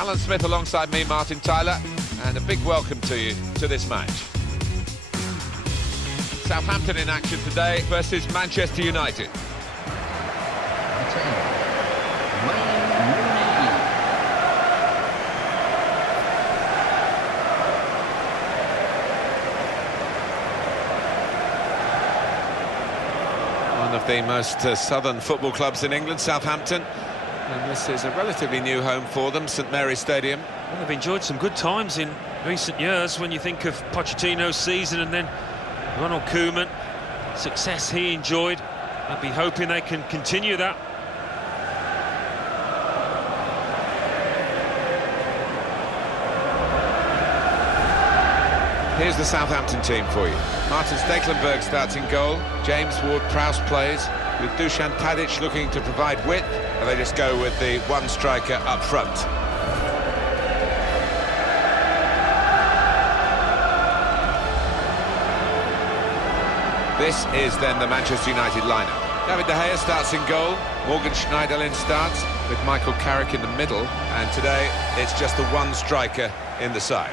Alan Smith alongside me, Martin Tyler, and a big welcome to you to this match. Southampton in action today versus Manchester United. One of the most southern football clubs in England, Southampton. And this is a relatively new home for them, St Mary's Stadium. Well, they've enjoyed some good times in recent years when you think of Pochettino's season and then Ronald Koeman, success he enjoyed. I'd be hoping they can continue that. Here's the Southampton team for you. Martin Stekelenburg starts in goal. James Ward-Prowse plays, with Dusan Tadic looking to provide width, and they just go with the one striker up front. This is then the Manchester United lineup. David De Gea starts in goal. Morgan Schneiderlin starts with Michael Carrick in the middle, and today it's just the one striker in the side.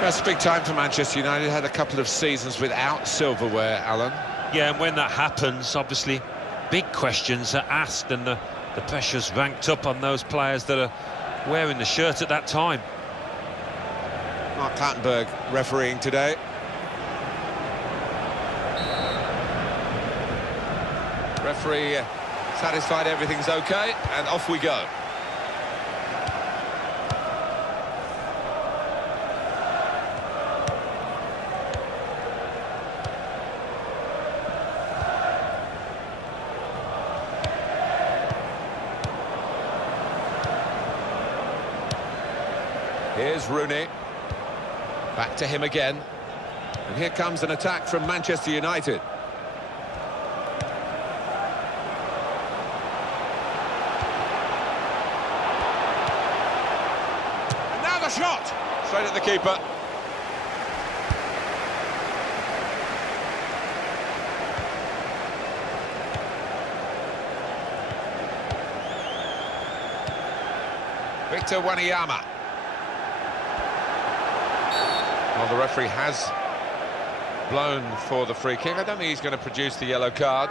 That's a big time for Manchester United. Had a couple of seasons without silverware, Alan. Yeah, and when that happens, obviously, big questions are asked and the pressure's ranked up on those players that are wearing the shirt at that time. Mark Clattenburg refereeing today. Referee satisfied everything's okay, and off we go. Here's Rooney. Back to him again. And here comes an attack from Manchester United. And now the shot! Straight at the keeper. Victor Wanyama. Well, the referee has blown for the free kick. I don't think he's going to produce the yellow card.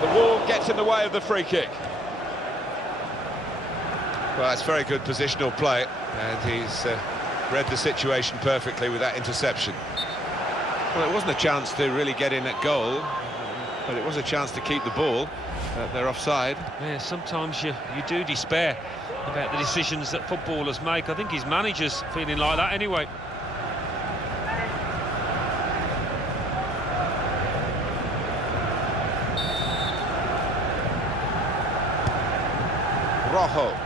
The wall gets in the way of the free kick. Well, that's very good positional play, and he's read the situation perfectly with that interception. Well, it wasn't a chance to really get in at goal, but it was a chance to keep the ball. They're offside. Yeah, sometimes you do despair about the decisions that footballers make. I think his manager's feeling like that anyway. Rojo.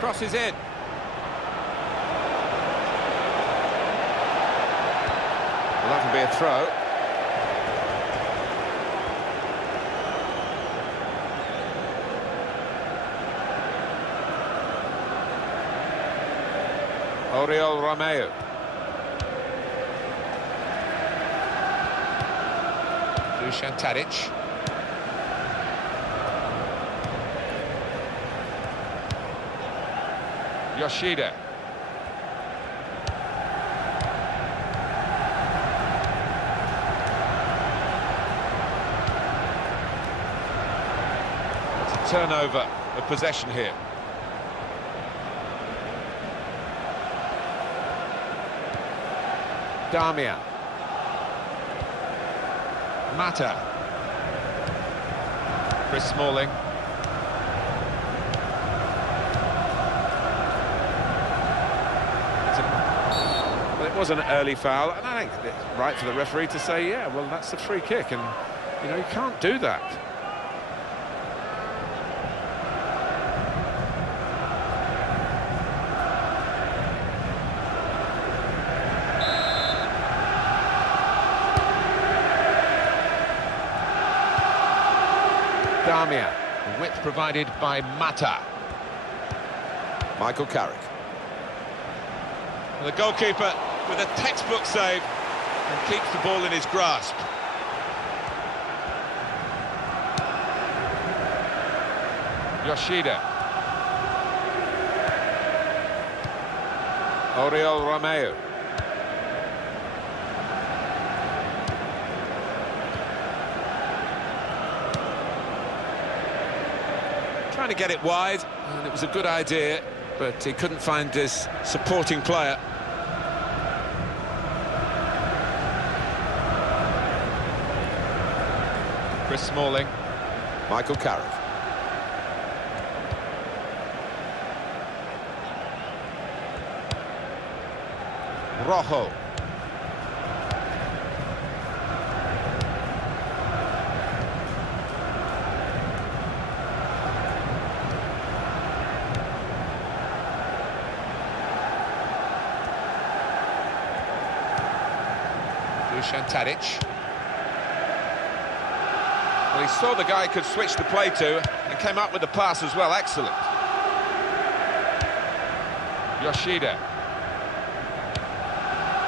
Crosses in. Well, that can be a throw. Oriol Romeo. Dusan Tadic. Yoshida. It's a turnover of possession here. Darmian. Mata. Chris Smalling. Well, it was an early foul, and I think it's right for the referee to say, yeah, well, that's a free kick, and, you know, you can't do that. Darmian, the width provided by Mata. Michael Carrick. And the goalkeeper with a textbook save and keeps the ball in his grasp. Yoshida. Oriol Romeu. Trying to get it wide, and it was a good idea, but he couldn't find his supporting player. Chris Smalling. Michael Carrick. Rojo. Dusan Tadic. Well, he saw the guy could switch the play to and came up with the pass as well. Excellent. Yoshida.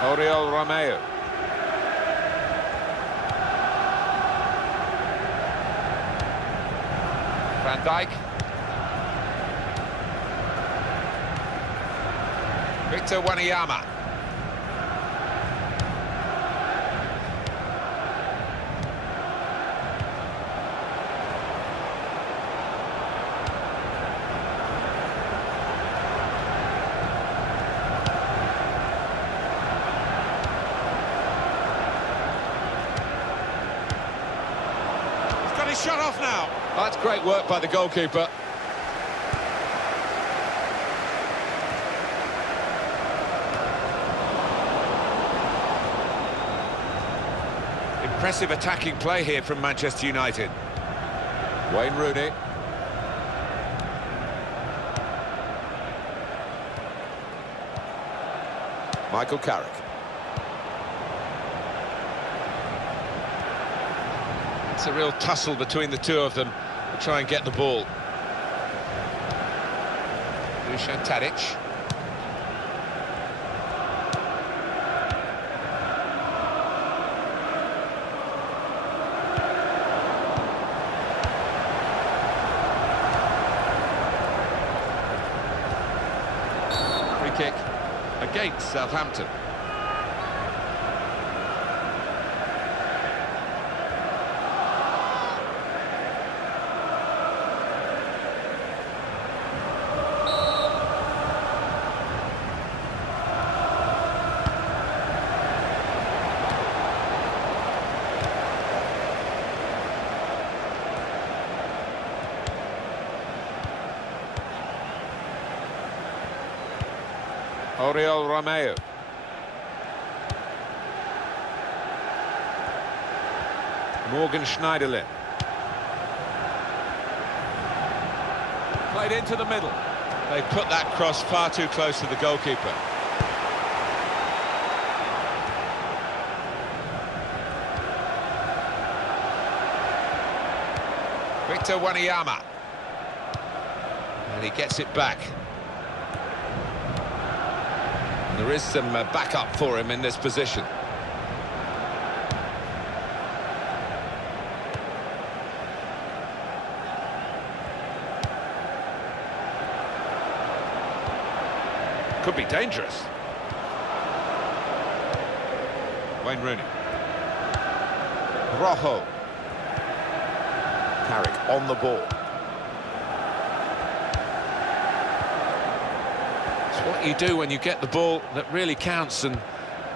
Oriol Romeu. Van Dijk. Victor Wanyama. Shut off now. Oh, that's great work by the goalkeeper. Impressive attacking play here from Manchester United. Wayne Rooney. Michael Carrick. It's a real tussle between the two of them to try and get the ball. Dusan Tadic. Free kick against Southampton. Oriol Romeu. Morgan Schneiderlin. Played into the middle. They put that cross far too close to the goalkeeper. Victor Wanyama. And he gets it back. There is some backup for him in this position. Could be dangerous. Wayne Rooney. Rojo. Carrick on the ball. It's what you do when you get the ball that really counts, and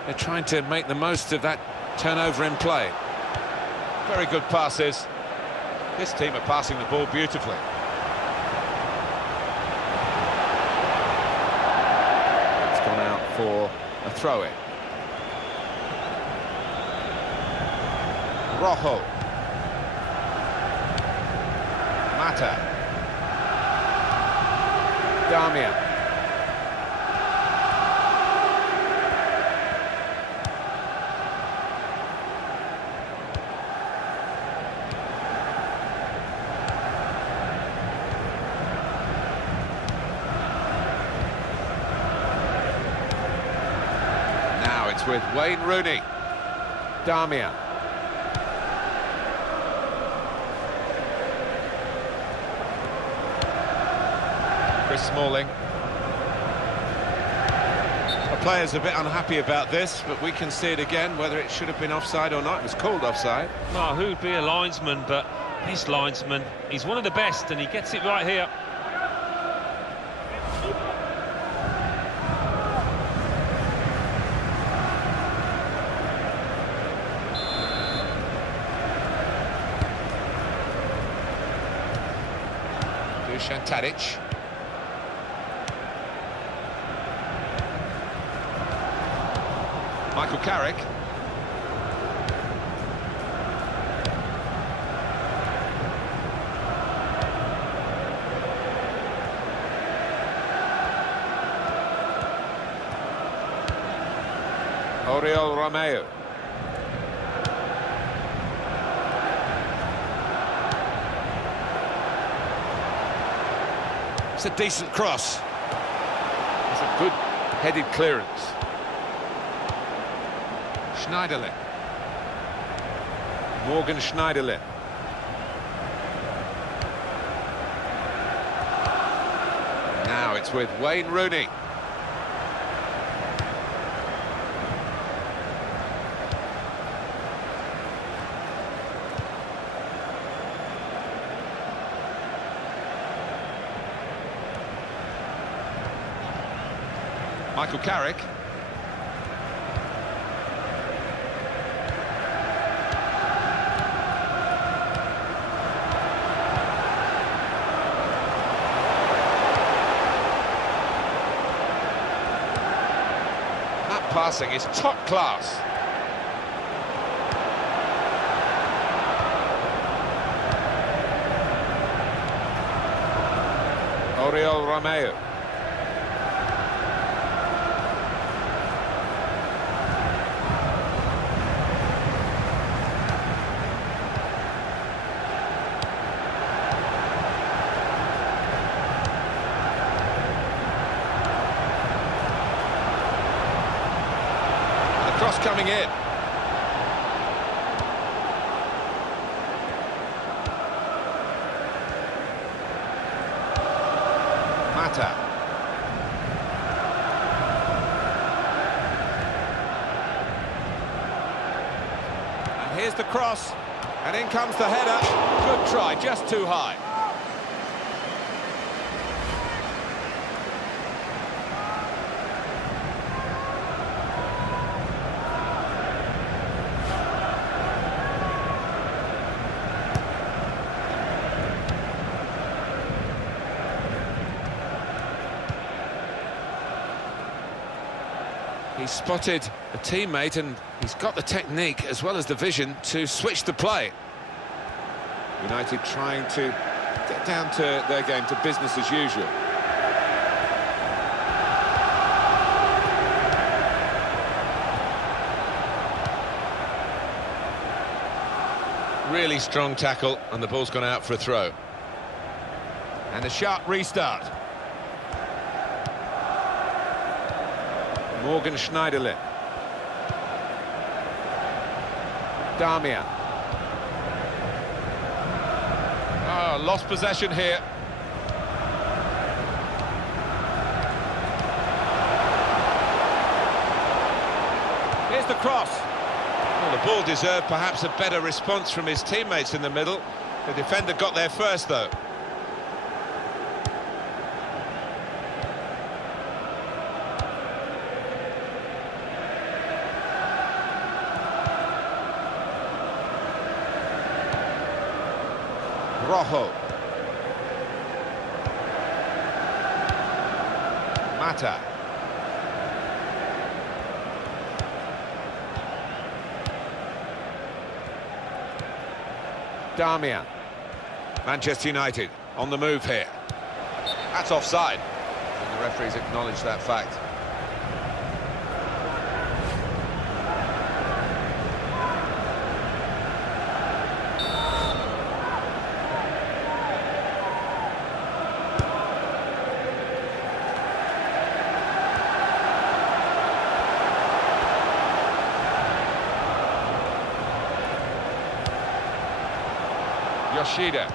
They're trying to make the most of that turnover in play. Very good passes. This team are passing the ball beautifully. It's gone out for a throw-in. Rojo. Mata. Damian. Now it's with Wayne Rooney. Damian. Smalling. The player's a bit unhappy about this, but we can see it again, whether it should have been offside or not. It was called offside. Well, who'd be a linesman, but this linesman, he's one of the best, and he gets it right here. Dusan Tadic. Michael Carrick. Oriol Romeo. It's a decent cross. It's a good headed clearance. Schneiderlin. Morgan Schneiderlin. Now it's with Wayne Rooney. Michael Carrick. Passing is top class. Oriol Romeo. Cross coming in. Mata. And here's the cross. And in comes the header. Good try, just too high. He spotted a teammate and he's got the technique as well as the vision to switch the play. United trying to get down to their game, to business as usual. Really strong tackle and the ball's gone out for a throw. And a sharp restart. Morgan Schneiderlin. Damian. Oh, lost possession here. Here's the cross. Well, the ball deserved perhaps a better response from his teammates in the middle. The defender got there first, though. Rojo. Mata. Damian. Manchester United on the move here. That's offside. And the referees acknowledged that fact. Yoshida.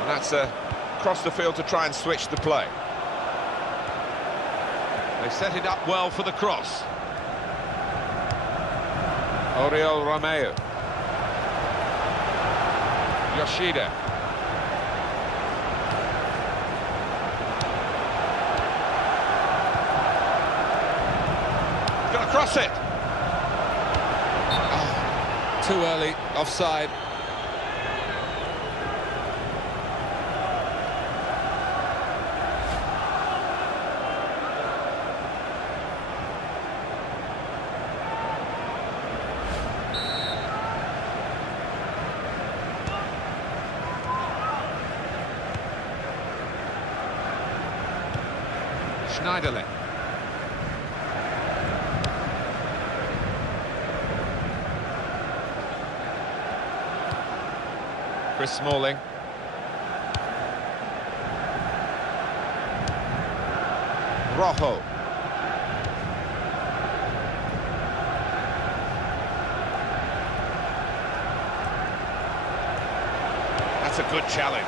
And that's across the field to try and switch the play. They set it up well for the cross. Oriol Romeo. Yoshida. He's going to cross it. Too early, offside. Schneiderlin. Chris Smalling. Rojo. That's a good challenge.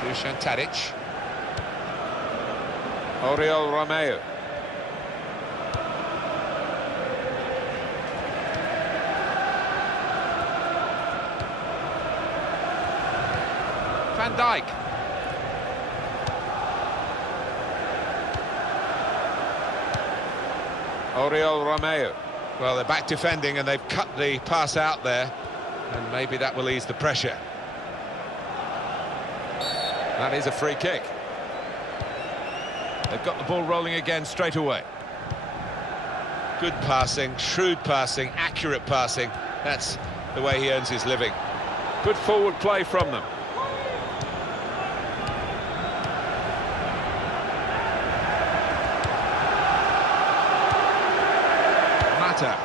Dusan Tadic. Oriol Romeo. Van Dijk. Oriol Romeo. Well, they're back defending and they've cut the pass out there, and maybe that will ease the pressure. That is a free kick. They've got the ball rolling again straight away. Good passing, shrewd passing, accurate passing. That's the way he earns his living. Good forward play from them. Mata.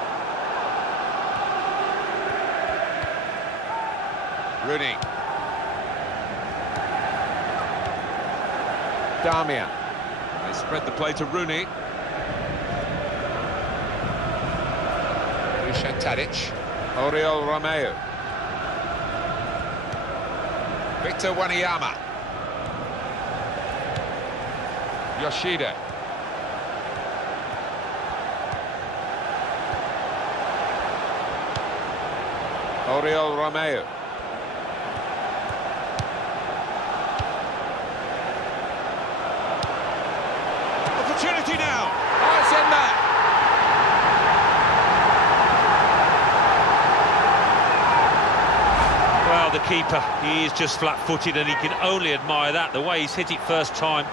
Rooney. Damian. They spread the play to Rooney. Dusan Tadic. Oriol Romeo. Victor Wanyama. Yoshida. Oriol Romeo. Opportunity now. Oh, it's in there. Well, the keeper, he is just flat-footed and he can only admire that, the way he's hit it first time.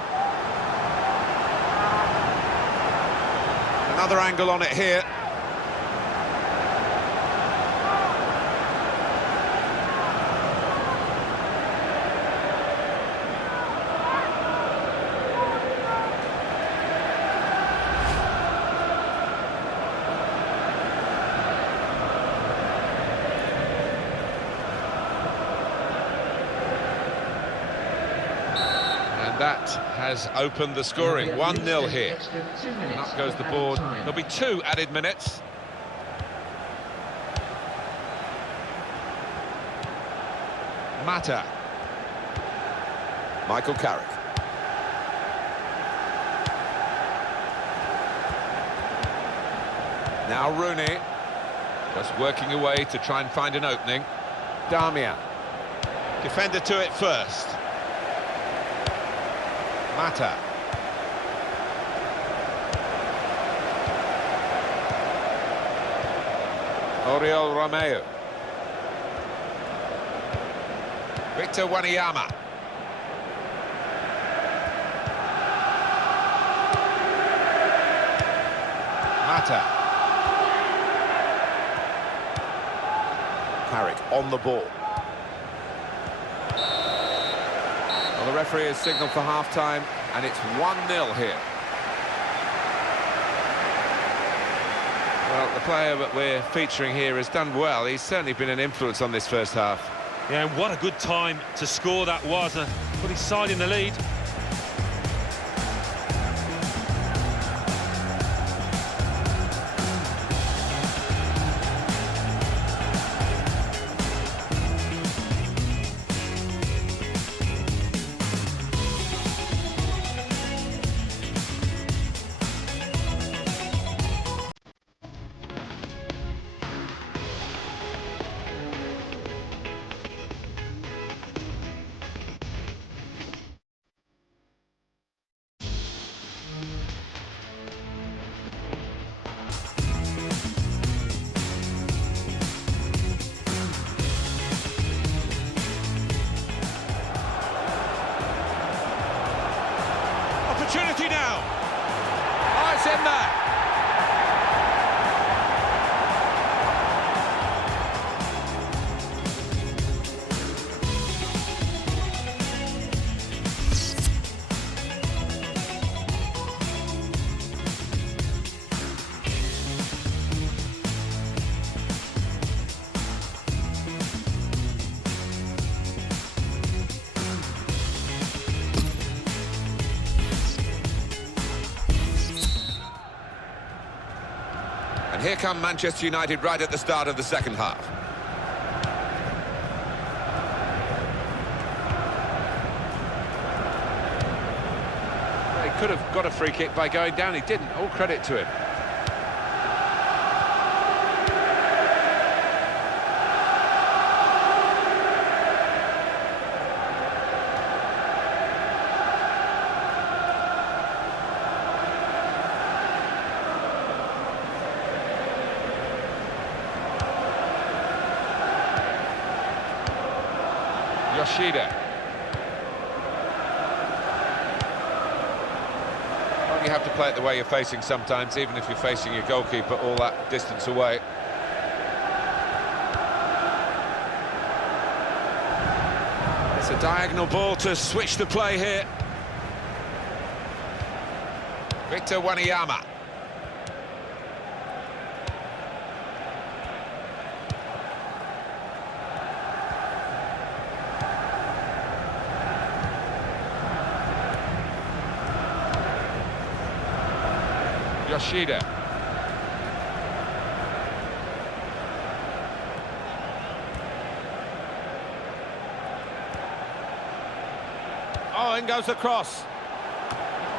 Another angle on it here. That has opened the scoring. 1-0 here. And up goes the board. There'll be 2 added minutes. Mata. Michael Carrick. Now Rooney. Just working away to try and find an opening. Damian. Defender to it first. Mata. Oriol Romeo. Victor Wanyama. Mata. Carrick on the ball. Well, the referee has signalled for half-time, and it's 1-0 here. Well, the player that we're featuring here has done well. He's certainly been an influence on this first half. Yeah, and what a good time to score that was. Put his side in the lead. Opportunity now. Oh, it's in there. Here come Manchester United right at the start of the second half. He could have got a free kick by going down. He didn't. All credit to him. Yoshida. Well, you have to play it the way you're facing sometimes, even if you're facing your goalkeeper all that distance away. It's a diagonal ball to switch the play here. Victor Wanyama. Yoshida. Oh, in goes the cross.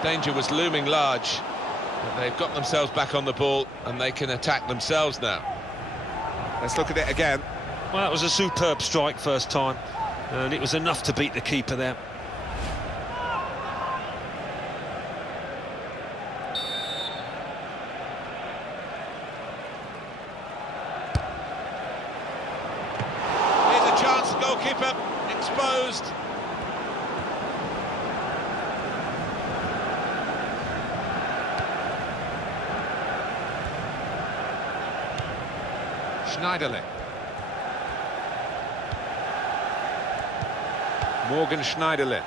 Danger was looming large, but they've got themselves back on the ball and they can attack themselves now. Let's look at it again. Well, that was a superb strike first time, and it was enough to beat the keeper there. Goalkeeper exposed. Schneiderlin. Morgan Schneiderlin.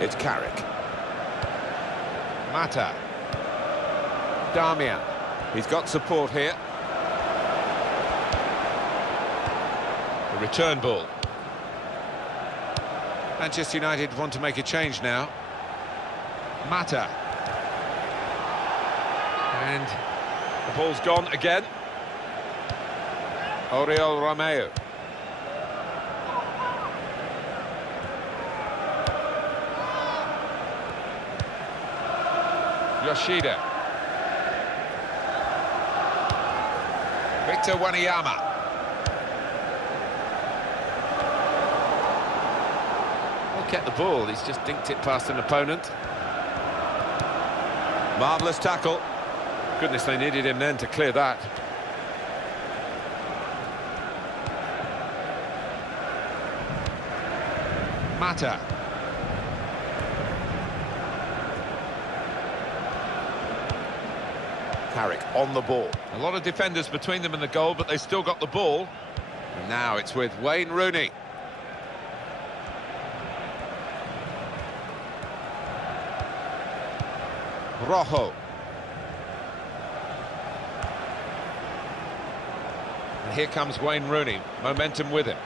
It's Carrick. Mata. Damian. He's got support here. The return ball. Manchester United want to make a change now. Mata. And the ball's gone again. Oriol Romeo. Yoshida. Victor Wanyama. Well, not kept the ball, he's just dinked it past an opponent. Marvellous tackle. Goodness, they needed him then to clear that. Mata. Carrick on the ball. A lot of defenders between them and the goal, but they still got the ball. And now it's with Wayne Rooney. Rojo. And here comes Wayne Rooney, momentum with him.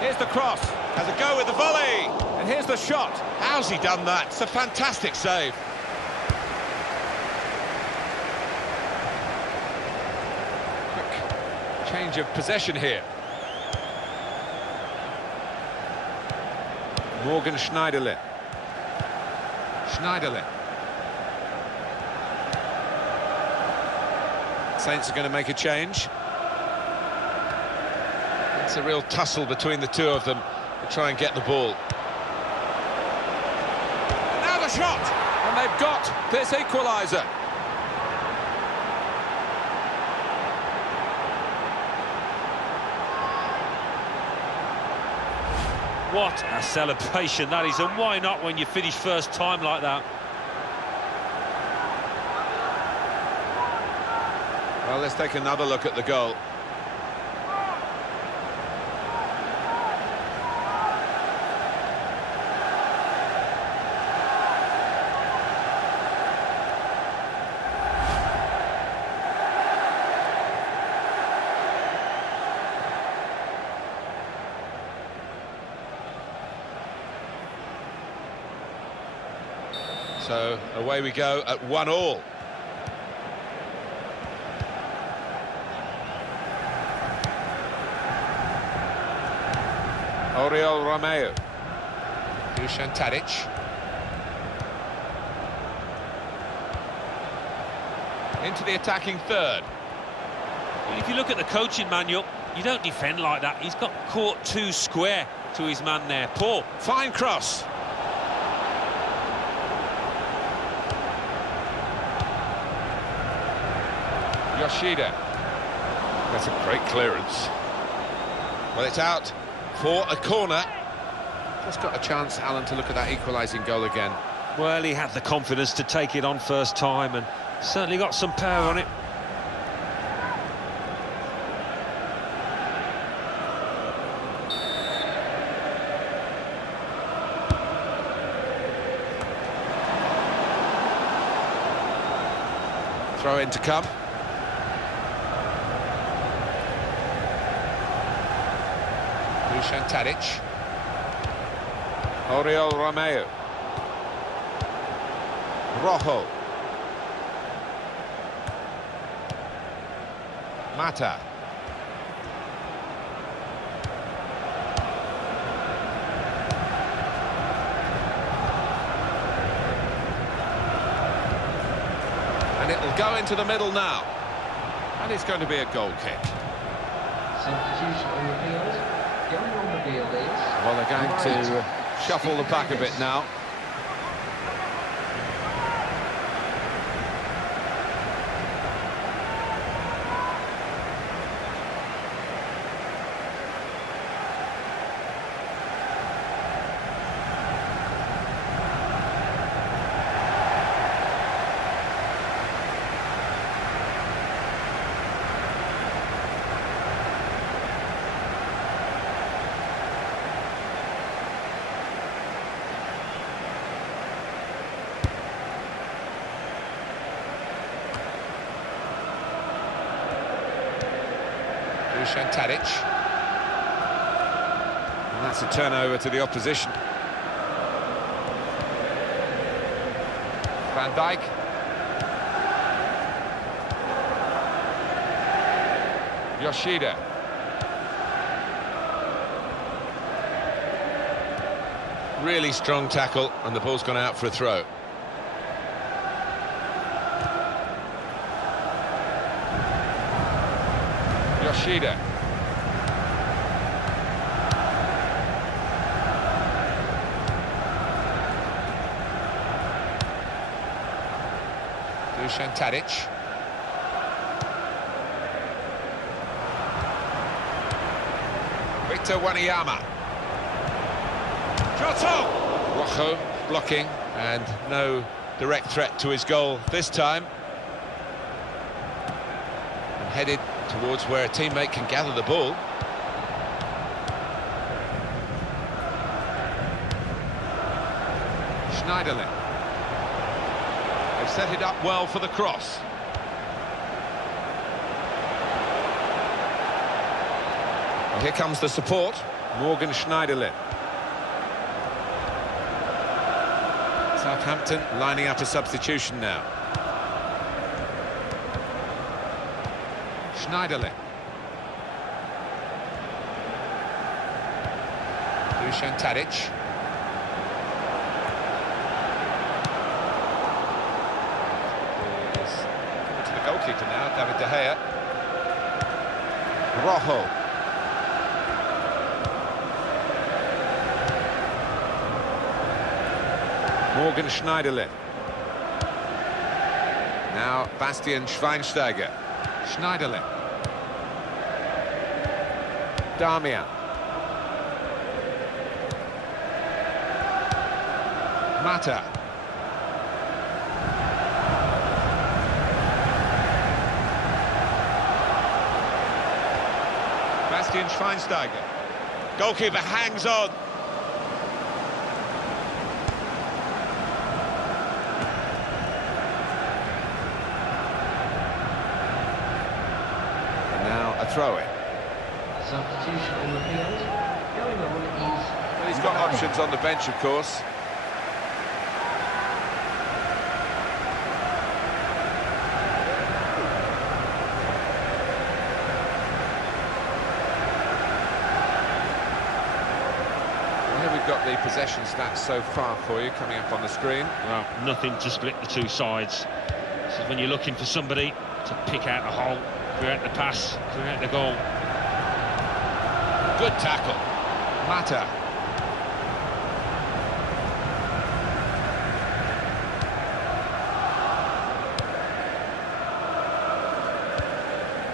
Here's the cross, has a go with the volley, and here's the shot. How's he done that? It's a fantastic save. Quick change of possession here. Morgan Schneiderlin. Schneiderlin. Saints are going to make a change. It's a real tussle between the two of them to try and get the ball. And now the shot! And they've got this equaliser. What a celebration that is, and why not when you finish first time like that? Well, let's take another look at the goal. So away we go at 1-1. Oriol Romeo. Dusan Tadic. Into the attacking third. If you look at the coaching manual, you don't defend like that. He's got caught too square to his man there. Poor. Fine cross. Yoshida. That's a great clearance. Well, it's out for a corner. Just got a chance, Alan, to look at that equalising goal again. Well, he had the confidence to take it on first time and certainly got some power on it. Throw in to come. Dusan Tadic. Oriol Romeo. Rojo. Mata. And it'll go into the middle now. And it's going to be a goal kick. Substitution revealed. Going on the field is... Well, they're going to shuffle the pack a bit now. Dusan Tadic. And that's a turnover to the opposition. Van Dijk. Yoshida. Really strong tackle, and the ball's gone out for a throw. Yoshida. Dusan Tadic. Victor Wanyama. Giotto! Rojo blocking, and no direct threat to his goal this time. And headed towards where a teammate can gather the ball. Schneiderlin. They've set it up well for the cross. Well, here comes the support. Morgan Schneiderlin. Southampton lining up a substitution now. Schneiderlin. Dusan Tadic. Is coming to the goalkeeper now, David De Gea. Rojo. Morgan Schneiderlin. Now Bastian Schweinsteiger. Schneiderlin. Damian. Mata. Bastian Schweinsteiger. Goalkeeper hangs on. A throw-in. Substitution on the field. Going on is... Well, he's got options on the bench, of course. Well, here we've got the possession stats so far for you coming up on the screen. Well, nothing to split the two sides. This is when you're looking for somebody to pick out a hole, create the pass, create the goal. Good tackle. Mata.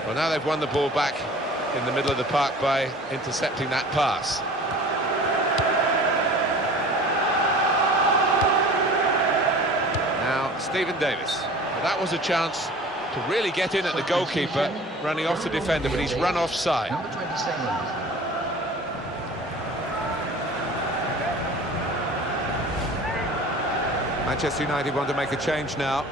Well, now they've won the ball back in the middle of the park by intercepting that pass. Now, Stephen Davis. Well, that was a chance to really get in at the goalkeeper, running off the defender, but he's run offside. Number 27. Manchester United want to make a change now.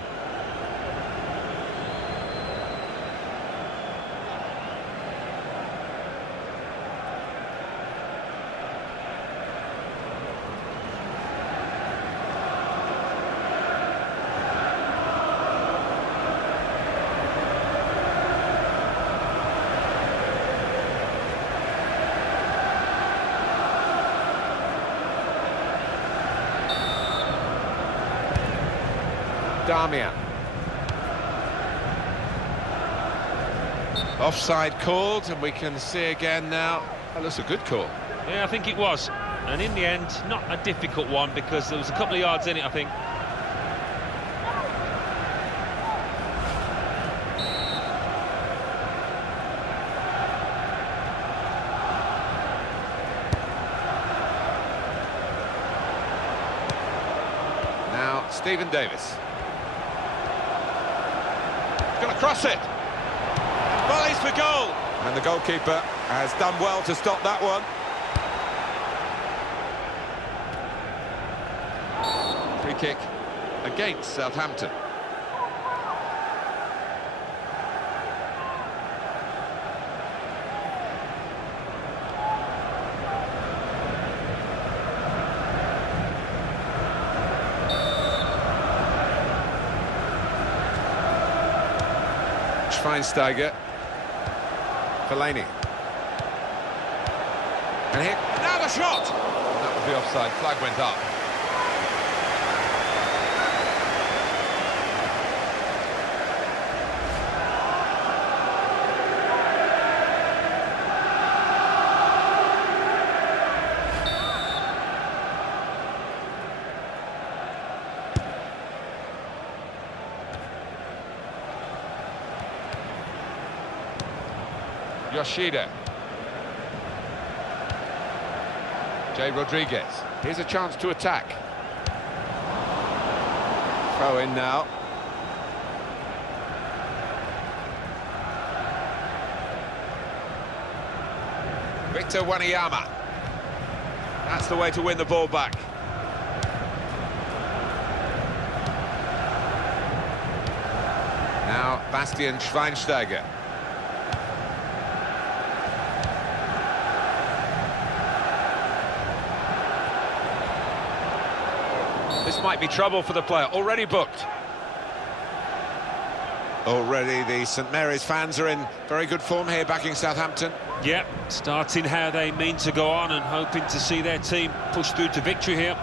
Damian. Offside called, and we can see again now. That looks a good call. Yeah, I think it was. And in the end, not a difficult one because there was a couple of yards in it, I think. Now, Stephen Davis. Going to cross it. Volleys for goal. And the goalkeeper has done well to stop that one. Free kick against Southampton. Schweinsteiger. Fellaini. And here, now the shot! That was the offside, flag went up. Yoshida. Jay Rodriguez. Here's a chance to attack. Throw in now. Victor Wanyama. That's the way to win the ball back. Now Bastian Schweinsteiger. This might be trouble for the player, already booked. Already the St Mary's fans are in very good form here, backing Southampton. Yep, starting how they mean to go on and hoping to see their team push through to victory here.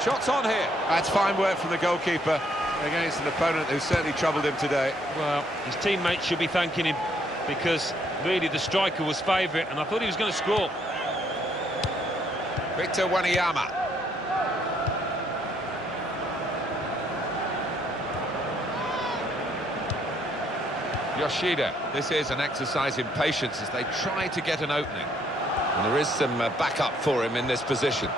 Shots on here. That's fine work from the goalkeeper against an opponent who certainly troubled him today. Well, his teammates should be thanking him because really the striker was favourite and I thought he was going to score. Victor Wanyama. Yoshida. This is an exercise in patience as they try to get an opening. And there is some backup for him in this position.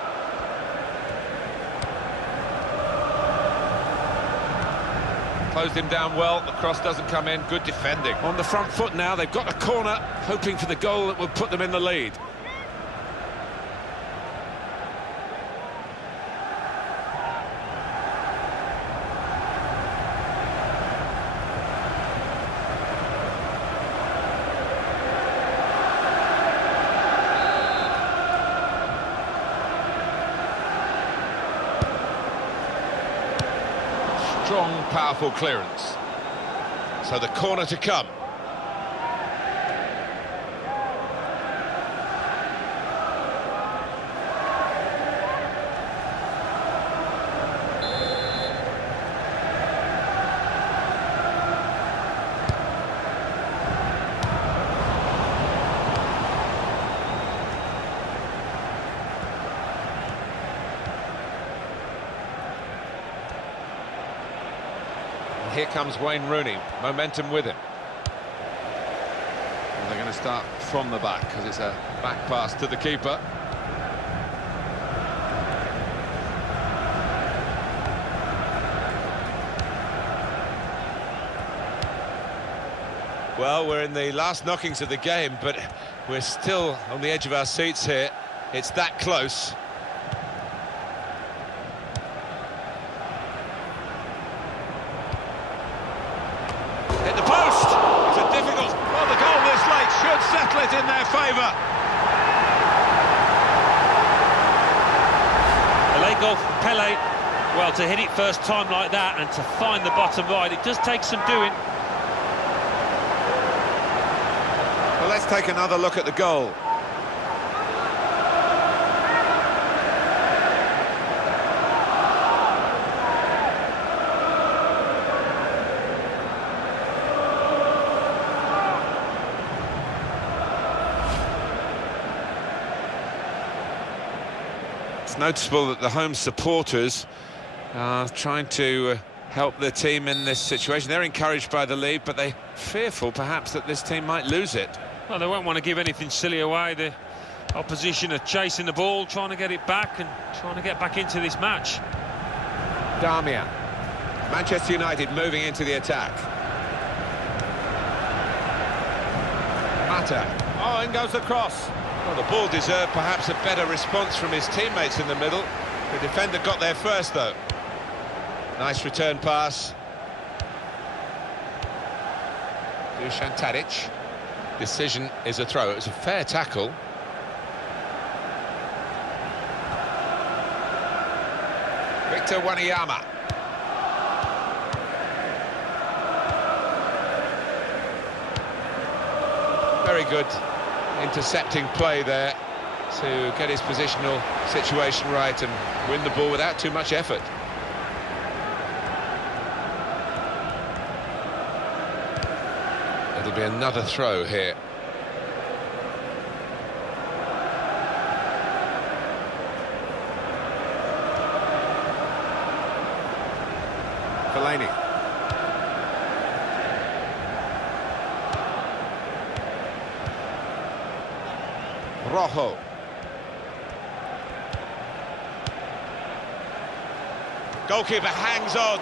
Closed him down well, the cross doesn't come in, good defending. On the front foot now, they've got a corner, hoping for the goal that will put them in the lead. Strong, powerful clearance. So the corner to come. Here comes Wayne Rooney, momentum with him. And they're going to start from the back because it's a back pass to the keeper. Well, we're in the last knockings of the game, but we're still on the edge of our seats here. It's that close. Settle it in their favour. A late goal from Pele. Well, to hit it first time like that and to find the bottom right, it does take some doing. Well, let's take another look at the goal. It's noticeable that the home supporters are trying to help their team in this situation. They're encouraged by the lead, but they're fearful perhaps that this team might lose it. Well, they won't want to give anything silly away. The opposition are chasing the ball, trying to get it back and trying to get back into this match. Damian. Manchester United moving into the attack. Mata. Oh, in goes the cross. Well, the ball deserved perhaps a better response from his teammates in the middle. The defender got there first, though. Nice return pass. Dusan Tadic. Decision is a throw. It was a fair tackle. Victor Wanyama. Very good intercepting play there to get his positional situation right and win the ball without too much effort. It'll be another throw here. Fellaini. Rojo. Goalkeeper hangs on.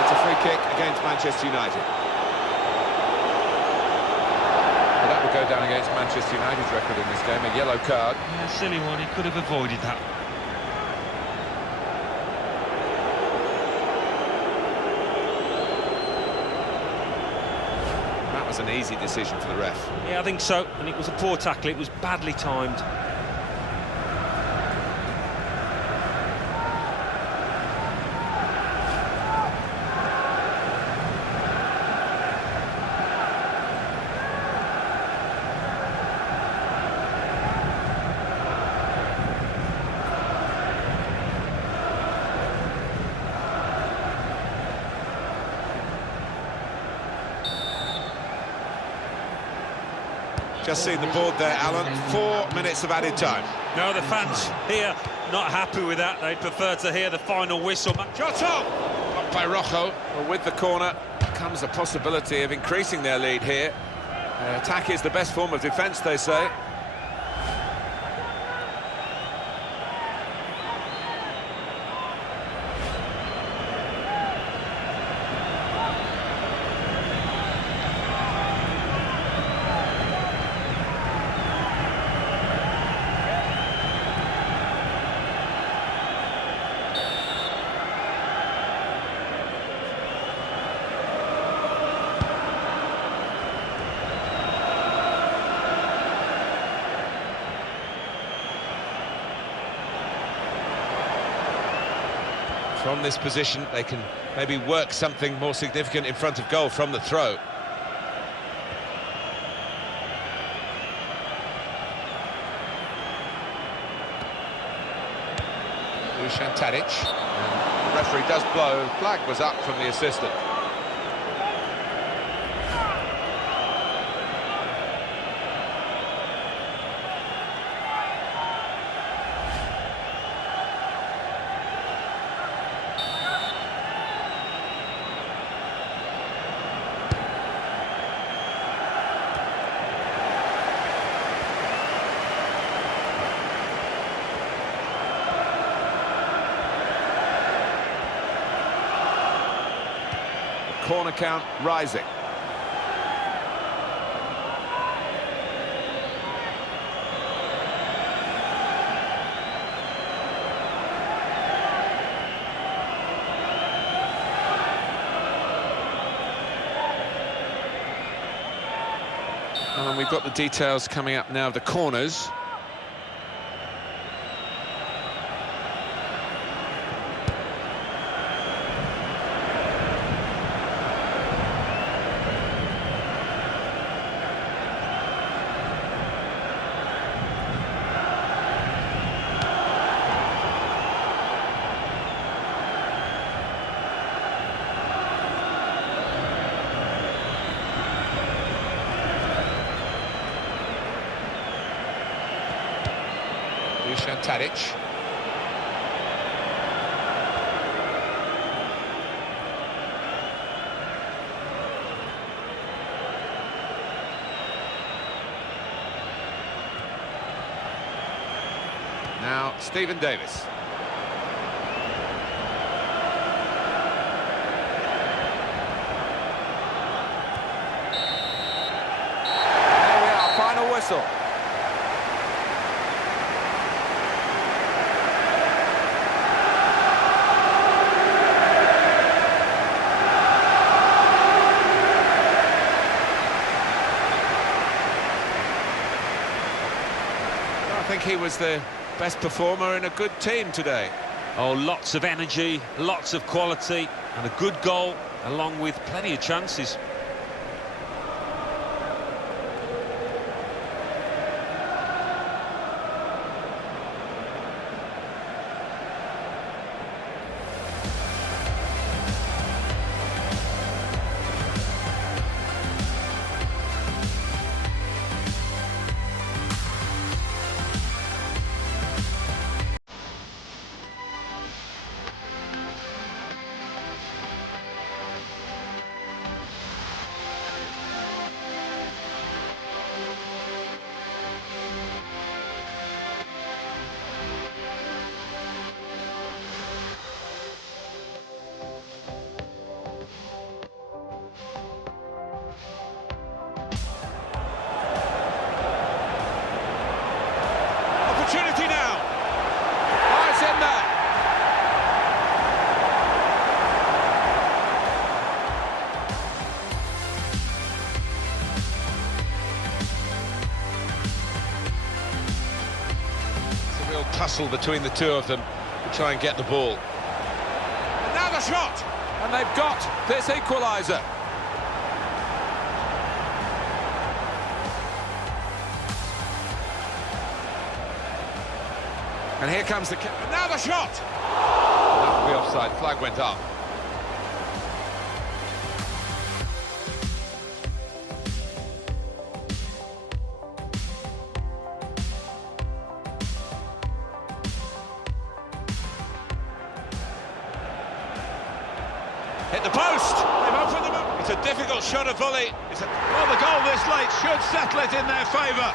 It's a free kick against Manchester United. That will go down against Manchester United's record in this game, a yellow card. Yeah, silly one, he could have avoided that. That was an easy decision for the ref. Yeah, I think so, and it was a poor tackle, it was badly timed. Just seen the board there, Alan. 4 minutes of added time. No, the fans here not happy with that. They prefer to hear the final whistle. Shot on! Blocked by Rojo. Well, with the corner comes the possibility of increasing their lead here. Attack is the best form of defence, they say. From this position, they can maybe work something more significant in front of goal from the throw. Dusan Tadic. And the referee does blow. Flag was up from the assistant. Corner count rising. And we've got the details coming up now of the corners. Dusan Tadic. Now, Stephen Davis. There we are, final whistle. think he was the best performer in a good team today. Oh, lots of energy, lots of quality, and a good goal, along with plenty of chances. Opportunity now. Oh, it's in there. It's a real tussle between the two of them to try and get the ball. And now the shot. And they've got this equaliser. And here comes the... And now the shot! That will be offside. Flag went up. Hit the post! They've opened them up. It's a difficult shot of volley. Well, the goal this late should settle it in their favour.